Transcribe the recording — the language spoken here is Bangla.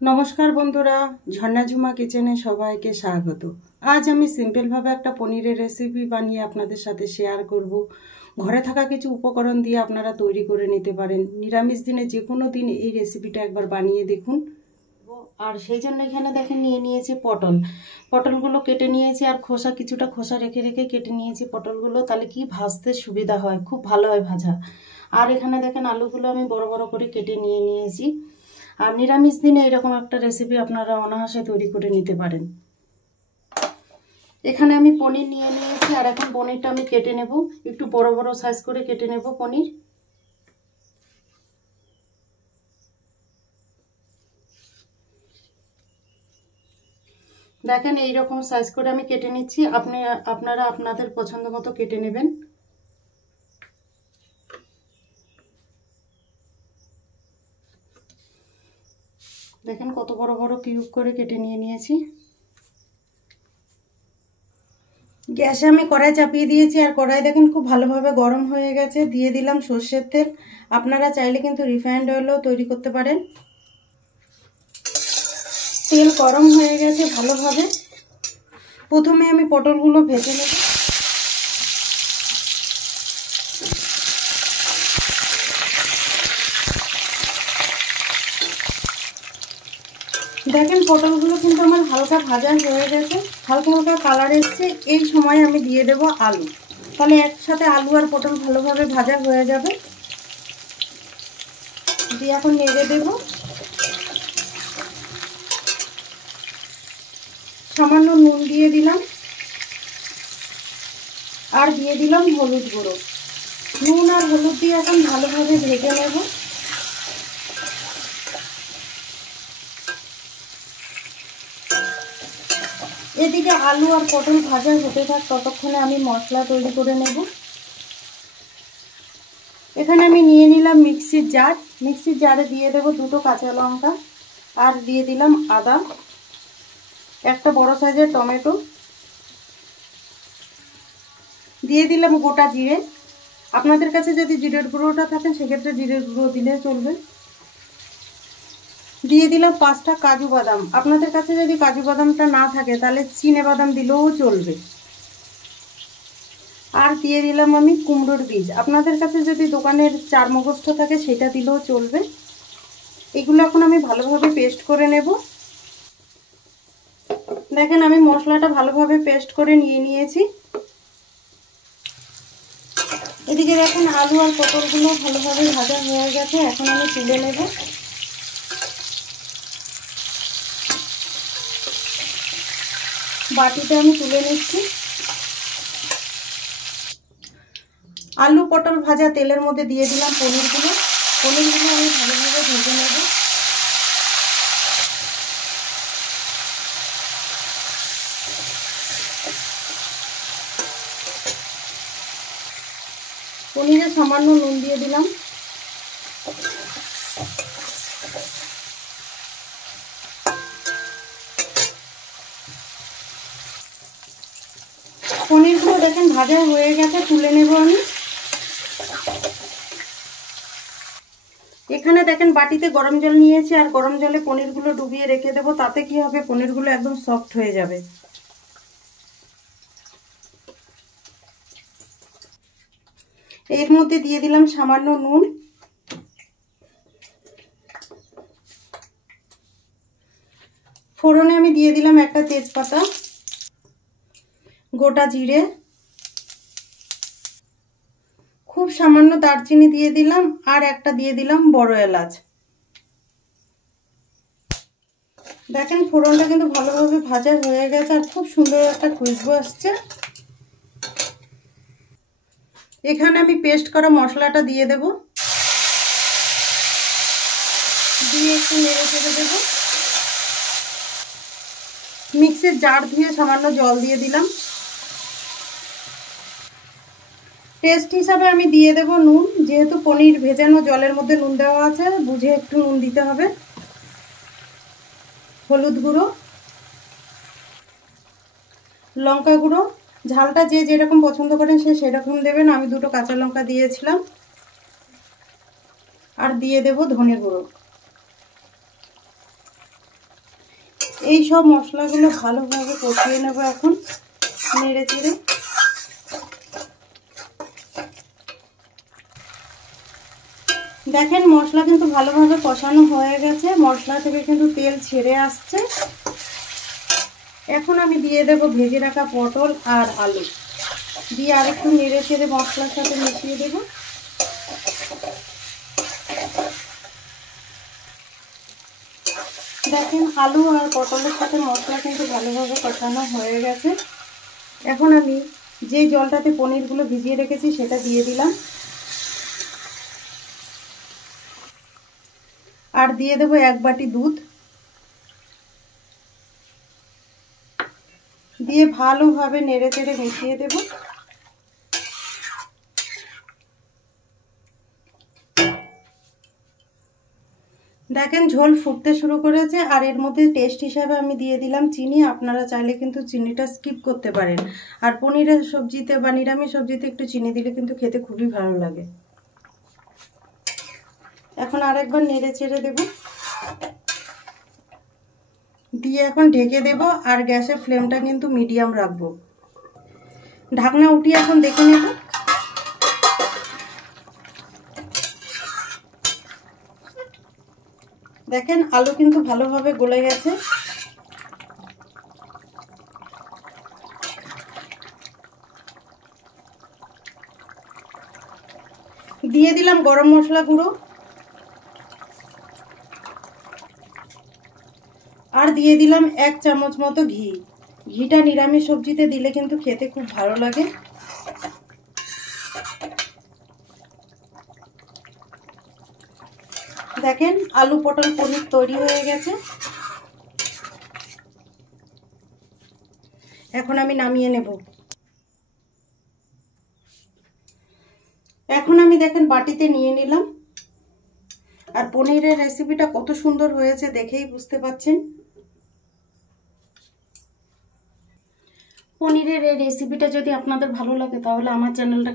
নমস্কার বন্ধুরা, ঝর্ণা ঝুমা কিচেনে সবাইকে স্বাগত। আজ আমি সিম্পলভাবে একটা পনিরের রেসিপি বানিয়ে আপনাদের সাথে শেয়ার করব। ঘরে থাকা কিছু উপকরণ দিয়ে আপনারা তৈরি করে নিতে পারেন। নিরামিষ দিনে যে কোনো দিন এই রেসিপিটা একবার বানিয়ে দেখুন। আর সেই জন্য এখানে দেখেন নিয়ে নিয়েছি পটলগুলো কেটে নিয়েছি, আর কিছুটা খোসা রেখে রেখে কেটে নিয়েছি পটলগুলো, তাহলে কি ভাজতে সুবিধা হয়, খুব ভালো হয় ভাজা। আর এখানে দেখেন আলুগুলো আমি বড় বড় করে কেটে নিয়েছি। আর নিরামিষ দিনে এরকম একটা রেসিপি আপনারা অনায়াসে তৈরি করে নিতে পারেন। এখানে আমি পনির নিয়ে নিয়েছি, আর এখন পনিরটা আমি কেটে নেব। একটু বড় বড় সাইজ করে কেটে নেব পনির। দেখেন এইরকম সাইজ করে আমি কেটে নিচ্ছি, আপনারা আপনাদের পছন্দ মতো কেটে নেবেন। দেখেন কত বড় বড় কিউব করে কেটে নিয়েছি। গ্যাসে আমি কড়াই চাপিয়ে দিয়েছি, আর কড়াই দেখেন খুব ভালোভাবে গরম হয়ে গেছে। দিয়ে দিলাম সর্ষের তেল। আপনারা চাইলে কিন্তু রিফাইন্ড অয়েলও তৈরি করতে পারেন। তেল গরম হয়ে গেছে ভালোভাবে। প্রথমে আমি পটলগুলো ভেজে নেব। দেখেন পটলগুলো কিন্তু আমার হালকা ভাজা হয়ে গেছে, হালকা হালকা কালার এসছে। এই সময় আমি দিয়ে দেব আলু, তাহলে একসাথে আলু আর পটল ভালোভাবে ভাজা হয়ে যাবে। দিয়ে এখন নেড়ে দেব। সামান্য নুন দিয়ে দিলাম, আর দিয়ে দিলাম হলুদ গুঁড়ো। নুন আর হলুদ দিয়ে এখন ভালোভাবে ভেজে নেব। এদিকে আলু আর পটল ভাজা হতে থাক, ততক্ষণে আমি মশলা তৈরি করে নেব। এখানে আমি নিয়ে নিলাম মিক্সির জারে দিয়ে দেব দুটো কাঁচা লঙ্কা, আর দিয়ে দিলাম আদা, একটা বড় সাইজের টমেটো, দিয়ে দিলাম গোটা জিরে। আপনাদের কাছে যদি জিরের গুঁড়োটা থাকেন সেক্ষেত্রে জিরের গুঁড়ো দিলে চলবে। দিয়ে দিলাম 5টা কাজু বাদাম। আপনাদের কাছে যদি কাজু বাদামটা না থাকে তাহলে চিনে বাদাম দিলেও চলবে। আর দিয়ে দিলাম আমি কুমড়োর বীজ। আপনাদের কাছে যদি দোকানের চার মগজটা থাকে সেটা দিলেও চলবে। এগুলো এখন আমি ভালোভাবে পেস্ট করে নেব। দেখেন আমি মশলাটা ভালোভাবে পেস্ট করে নিয়েছি। এদিকে দেখেন আলু আর পটলগুলো ভালোভাবে ভাজা হয়ে গেছে, এখন আমি তুলে নেব। বাটিতে আমি তুলে নিচ্ছি। আলু পটল ভাজা তেলের মধ্যে দিয়ে দিলাম পনিরগুলো আমি ভালোভাবে ভেজে নেব। পনিরে সামান্য নুন দিয়ে দিলাম। পনিরগুলো দেখেন ভাজা হয়ে গেছে, তুলে নেব আমি। এখানে দেখেন বাটিতে গরম জল নিয়েছি, আর গরম জলে পনিরগুলো ডুবিয়ে রেখে দেবো। তাতে কি হবে, পনিরগুলো একদম সফট হয়ে যাবে। এর মধ্যে দিয়ে দিলাম সামান্য নুন, ফোড়নে আমি দিয়ে দিলাম একটা তেজপাতা, গোটা জিরে, খুব সামান্য দারচিনি দিয়ে দিলাম, আর একটা দিয়ে দিলাম বড় এলাচ। দেখেন ফোড়নটা কিন্তু ভালোভাবে ভাজা হয়ে গেছে, আর খুব সুন্দর একটা খুশবু আসছে। এখানে আমি পেস্ট করা মশলাটা দিয়ে দেব, দিয়ে একটু নেড়ে চেড়ে দেব। মিক্সির জার ধুয়ে সামান্য জল দিয়ে দিলাম। টেস্ট হিসাবে আমি দিয়ে দেব নুন, যেহেতু পনির ভেজানো জলের মধ্যে নুন দেওয়া আছে, বুঝে একটু নুন দিতে হবে। হলুদ গুঁড়ো, লঙ্কা গুঁড়ো, ঝালটা যে যেরকম পছন্দ করেন সে সেরকম দেবেন। আমি দুটো কাঁচা লঙ্কা দিয়েছিলাম। আর দিয়ে দেব ধনে গুঁড়ো। এই সব মশলাগুলো ভালোভাবে কষিয়ে নেব এখন নেড়ে চেড়ে। দেখেন মশলা কিন্তু ভালোভাবে কষানো হয়ে গেছে, মশলা থেকে কিন্তু তেল ছেড়ে আসছে। এখন আমি দিয়ে দেব ভেজে রাখা পটল আর আলু, দিয়ে আরেকটু নেড়ে চেড়ে মশলার সাথে মিশিয়ে দেব। দেখেন আলু আর পটলের সাথে মশলা কিন্তু ভালোভাবে কষানো হয়ে গেছে। এখন আমি যে জলটাতে পনিরগুলো ভিজিয়ে রেখেছি সেটা দিয়ে দিলাম, আর দিয়ে দেবো 1 বাটি দুধ, দিয়ে ভালোভাবে নেড়ে চেড়ে মিশিয়ে দেব। দেখেন ঝোল ফুটতে শুরু করেছে, আর এর মধ্যে টেস্ট হিসাবে আমি দিয়ে দিলাম চিনি। আপনারা চাইলে কিন্তু চিনিটা স্কিপ করতে পারেন, আর পনিরের সবজিতে বা নিরামিষ সবজিতে একটু চিনি দিলে কিন্তু খেতে খুবই ভালো লাগে। এখন আরেকবার নেড়ে চেড়ে দেব, দিয়ে এখন ঢেকে দেব, আর গ্যাসের ফ্লেমটা কিন্তু মিডিয়াম রাখবো। ঢাকনা উঠিয়ে এখন দেখে নেব। দেখেন আলু কিন্তু ভালোভাবে গলে গেছে। দিয়ে দিলাম গরম মশলা গুঁড়ো, আর দিয়ে দিলাম 1 চামচ মতো ঘি। ঘিটা নিরামিষ সবজিতে দিলে কিন্তু খেতে খুব ভালো লাগে। দেখেন আলু পটল পনির তৈরি হয়ে গেছে। এখন আমি নামিয়ে নেব। এখন আমি দেখেন বাটিতে নিয়ে নিলাম, আর পনিরের রেসিপিটা কত সুন্দর হয়েছে দেখেই বুঝতে পাচ্ছেন। পনিরের এই রেসিপিটা যদি আপনাদের ভালো লাগে তাহলে আমার চ্যানেলটাকে